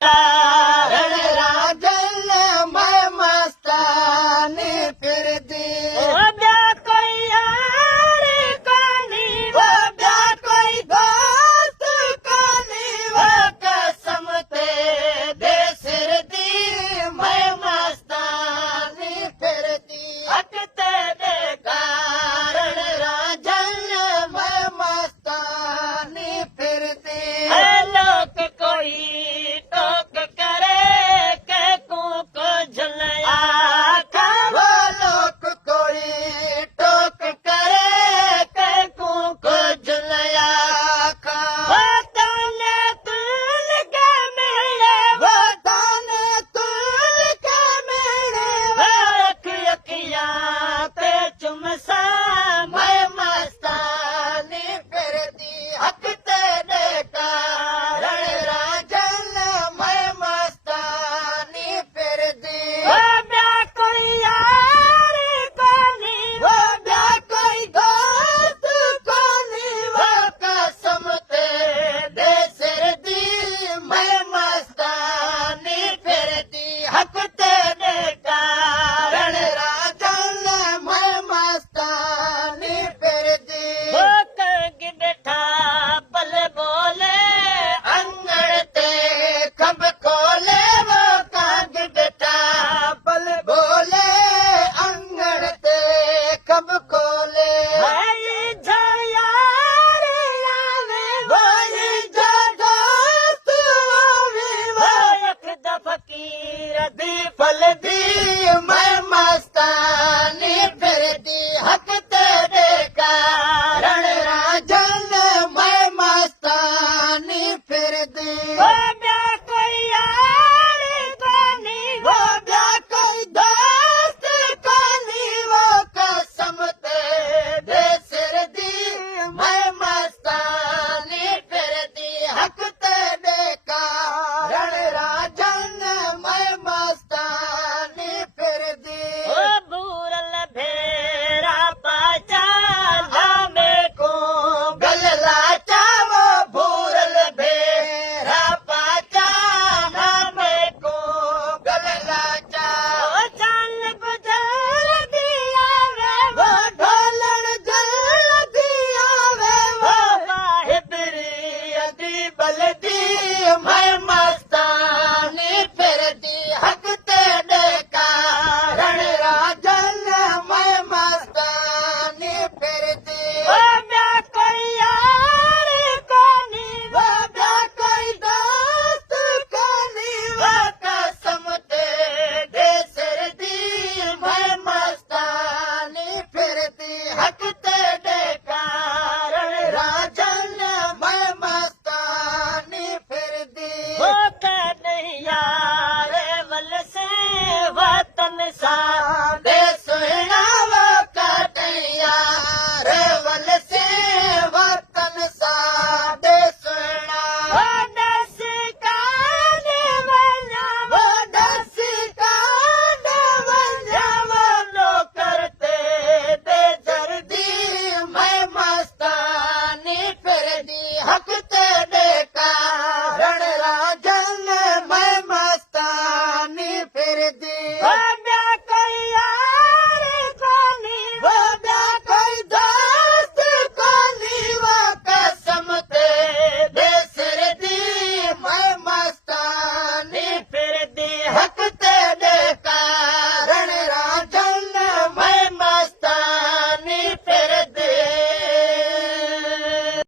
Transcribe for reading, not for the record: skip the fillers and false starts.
कारण राजन मैं मस्तानी फिरदी ओ ब्या कोई यार कानी वो ब्या कोई दोस्त कानी वो कसम ते दे सिर दी मैं मस्तानी फिरदी हक ते दे कारण राजन मैं मस्तानी फिरदी है लोक कोई टोक करे के को झलया वो लोग कोई टोक करे के को झुलया खा वो तने तुल के मिले वो दाने तुल के मेरे वो अखियां ते चुमसा मैं मस्तानी फिरदी हक तेरे कारण राजन मैं मस्तानी फिरदी वो ब्या कोई यार कानी वो ब्या कोई दोस्त कोनी वो कसम ते दे सिर दी मैं मस्तानी फिरदी हक तेरे कारण राजन मैं मस्तानी फिरदी वो कंग बैठा पल बोले अंगड़ ते खब खोले वो काग बेटा पल बोले अंगड़ ते खब खोले भाई झयार आवे वो ये जो दोस्त आवे वो वो एक द फकीर दी पल